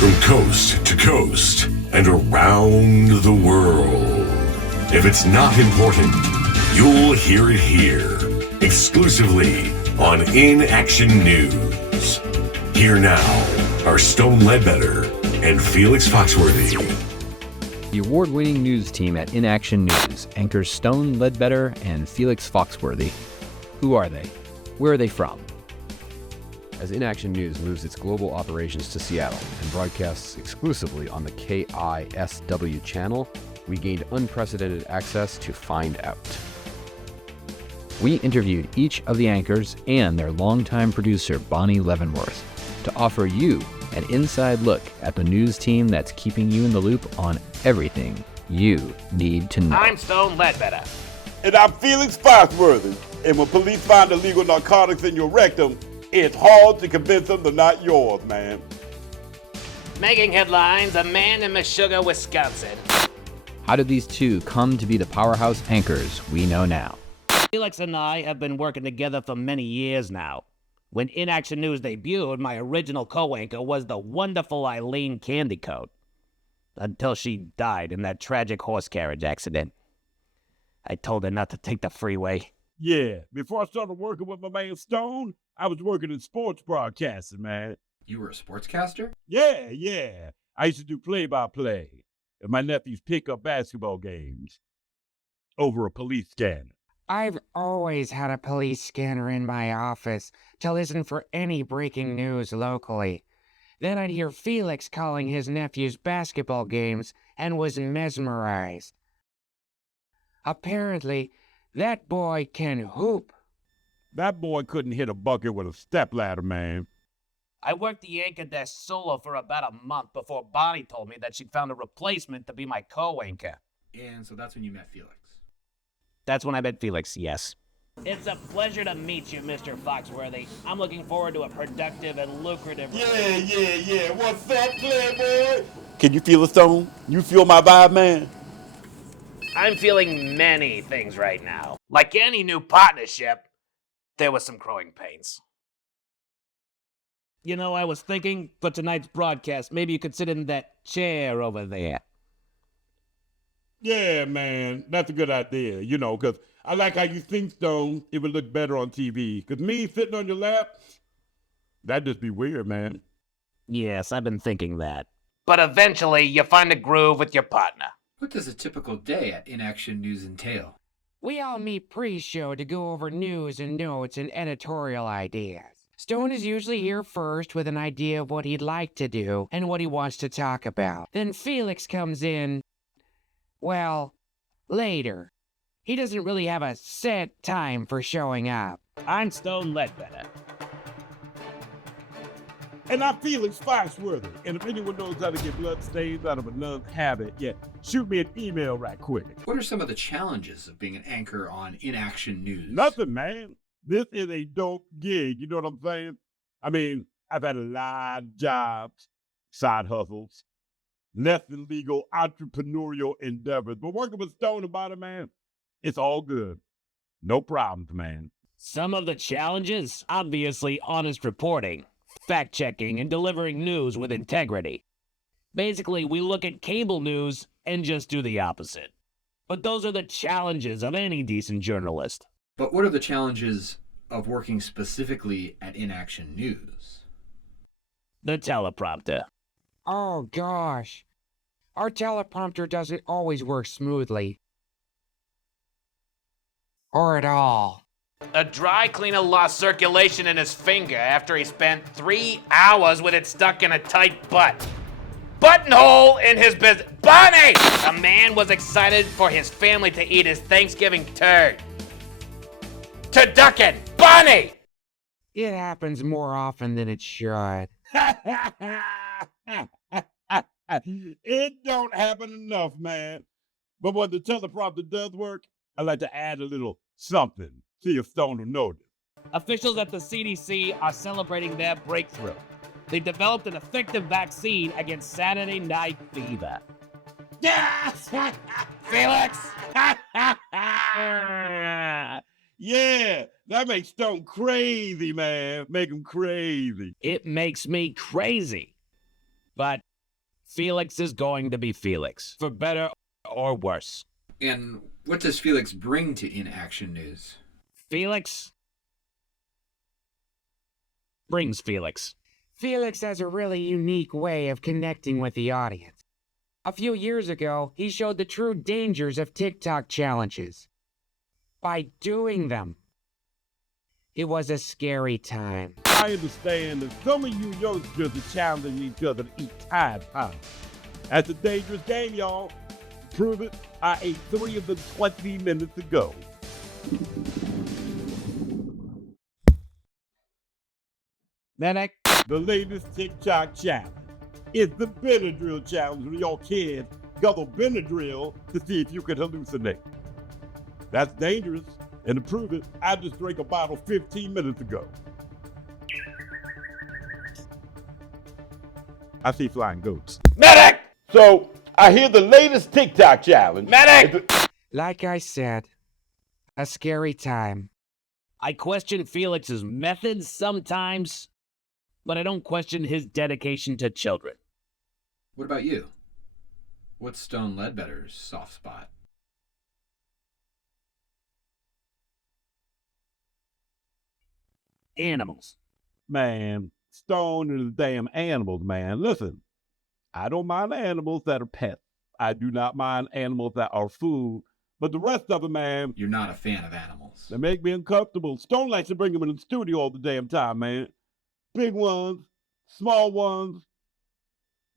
From coast to coast and around the world. If it's not important, you'll hear it here. Exclusively on inAction News. Here now are Stone Ledbetter and Felix Foxworthy. The award-winning news team at inAction News anchors Stone Ledbetter and Felix Foxworthy. Who are they? Where are they from? As inAction News moves its global operations to Seattle and broadcasts exclusively on the KISW channel, we gained unprecedented access to find out. We interviewed each of the anchors and their longtime producer, Bonnie Leavenworth, to offer you an inside look at the news team that's keeping you in the loop on everything you need to know. I'm Stone Ledbetter. And I'm Felix Foxworthy. And when police find illegal narcotics in your rectum, it's hard to convince them they're not yours, man. Making headlines, a man in Meshuggah, Wisconsin. How did these two come to be the powerhouse anchors we know now? Felix and I have been working together for many years now. When inAction News debuted, my original co-anchor was the wonderful Eileen Candycoat. Until she died in that tragic horse carriage accident. I told her not to take the freeway. Yeah, before I started working with my man Stone, I was working in sports broadcasting, man. You were a sportscaster? Yeah. I used to do play-by-play of my nephew's pickup basketball games over a police scanner. I've always had a police scanner in my office to listen for any breaking news locally. Then I'd hear Felix calling his nephew's basketball games and was mesmerized. Apparently, that boy can hoop. That boy couldn't hit a bucket with a stepladder, man. I worked the anchor desk solo for about a month before Bonnie told me that she'd found a replacement to be my co-anchor. And so that's when you met Felix. That's when I met Felix, yes. It's a pleasure to meet you, Mr. Foxworthy. I'm looking forward to a productive and lucrative... Yeah. What's up, playboy? Can you feel it, Stone? You feel my vibe, man? I'm feeling many things right now. Like any new partnership, there was some growing pains. You know, I was thinking for tonight's broadcast, maybe you could sit in that chair over there. Yeah, man, that's a good idea, because I like how you think, Stone, it would look better on TV. Because me sitting on your lap, that'd just be weird, man. Yes, I've been thinking that. But eventually, you find a groove with your partner. What does a typical day at inAction News entail? We all meet pre-show to go over news and notes and editorial ideas. Stone is usually here first with an idea of what he'd like to do and what he wants to talk about. Then Felix comes in, well, later. He doesn't really have a set time for showing up. I'm Stone Ledbetter. And I'm Felix Foxworthy. And if anyone knows how to get blood stains out of a nun's habit, shoot me an email right quick. What are some of the challenges of being an anchor on inAction News? Nothing, man. This is a dope gig, you know what I'm saying? I mean, I've had a lot of jobs, side hustles, less than legal entrepreneurial endeavors. But working with Stone about it, man, it's all good. No problems, man. Some of the challenges? Obviously, honest reporting, fact-checking, and delivering news with integrity. Basically, we look at cable news and just do the opposite. But those are the challenges of any decent journalist. But what are the challenges of working specifically at inAction News? The teleprompter. Oh, gosh. Our teleprompter doesn't always work smoothly. Or at all. A dry cleaner lost circulation in his finger after he spent 3 hours with it stuck in a tight butt. Buttonhole in his business. Bonnie! A man was excited for his family to eat his Thanksgiving turd. Turducken! Bonnie! It happens more often than it should. It don't happen enough, man. But when the teleprompter does work, I like to add a little something. See if Stone will notice. Officials at the CDC are celebrating their breakthrough. They developed an effective vaccine against Saturday Night Fever. Yes! Felix! Yeah, that makes Stone crazy, man. Make him crazy. It makes me crazy. But Felix is going to be Felix, for better or worse. And what does Felix bring to inAction News? Felix brings Felix. Felix has a really unique way of connecting with the audience. A few years ago, he showed the true dangers of TikTok challenges. By doing them. It was a scary time. I understand that some of you youngsters are challenging each other to eat Tide Pods. That's a dangerous game, y'all. To prove it, I ate 3 of them 20 minutes ago. Medic, The latest TikTok challenge is the Benadryl challenge where your kids guzzle Benadryl to see if you can hallucinate. That's dangerous, and to prove it, I just drank a bottle 15 minutes ago. I see flying goats. Medic! So, I hear the latest TikTok challenge. Medic! Like I said, a scary time. I question Felix's methods sometimes, but I don't question his dedication to children. What about you? What's Stone Ledbetter's soft spot? Animals. Man, Stone and the damn animals, man. Listen, I don't mind animals that are pets. I do not mind animals that are food. But the rest of them, man, You're not a fan of animals. they make me uncomfortable. Stone likes to bring them in the studio all the damn time, man. Big ones, small ones,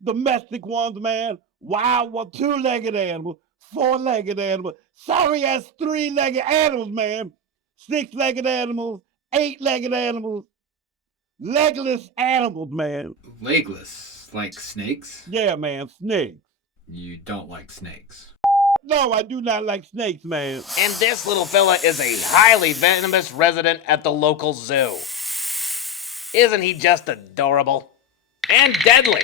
domestic ones, man. Wild one, 2-legged animals, 4-legged animals, sorry ass 3-legged animals, man. 6-legged animals, 8-legged animals, legless animals, man. Legless, like snakes? Yeah, man, snakes. You don't like snakes. No, I do not like snakes, man. And this little fella is a highly venomous resident at the local zoo. Isn't he just adorable? And deadly.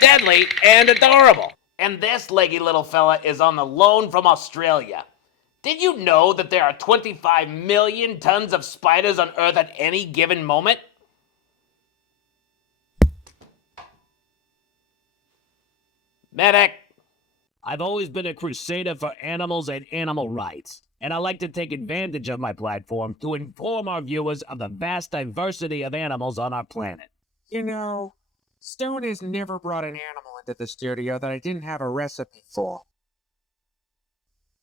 Deadly and adorable. And this leggy little fella is on the loan from Australia. Did you know that there are 25 million tons of spiders on Earth at any given moment? Medic! I've always been a crusader for animals and animal rights, and I like to take advantage of my platform to inform our viewers of the vast diversity of animals on our planet. You know, Stone has never brought an animal into the studio that I didn't have a recipe for.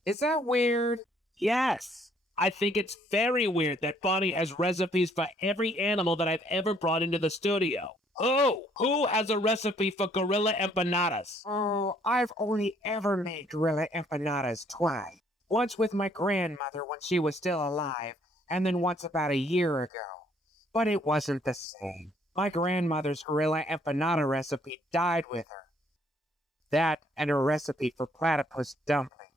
Is that weird? Yes, I think it's very weird that Bonnie has recipes for every animal that I've ever brought into the studio. Who has a recipe for gorilla empanadas? Oh, I've only ever made gorilla empanadas twice. Once with my grandmother when she was still alive, and then once about a year ago. But it wasn't the same. My grandmother's gorilla empanada recipe died with her. That and her recipe for platypus dumpling.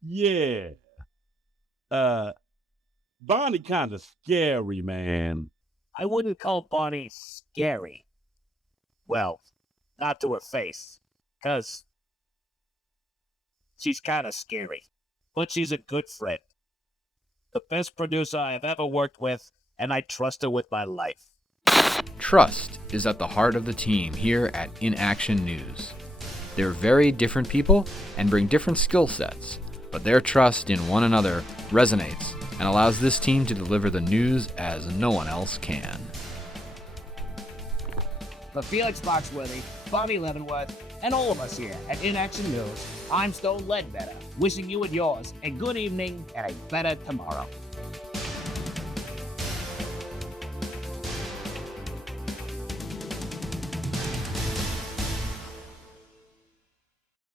Yeah. Bonnie kind of scary, man. I wouldn't call Bonnie scary. Well, not to her face, 'cause she's kind of scary. But she's a good friend. The best producer I have ever worked with, and I trust her with my life. Trust is at the heart of the team here at inAction News. They're very different people and bring different skill sets, but their trust in one another resonates and allows this team to deliver the news as no one else can. For Felix Foxworthy, Bonnie Leavenworth, and all of us here at inAction News, I'm Stone Ledbetter, wishing you and yours a good evening and a better tomorrow.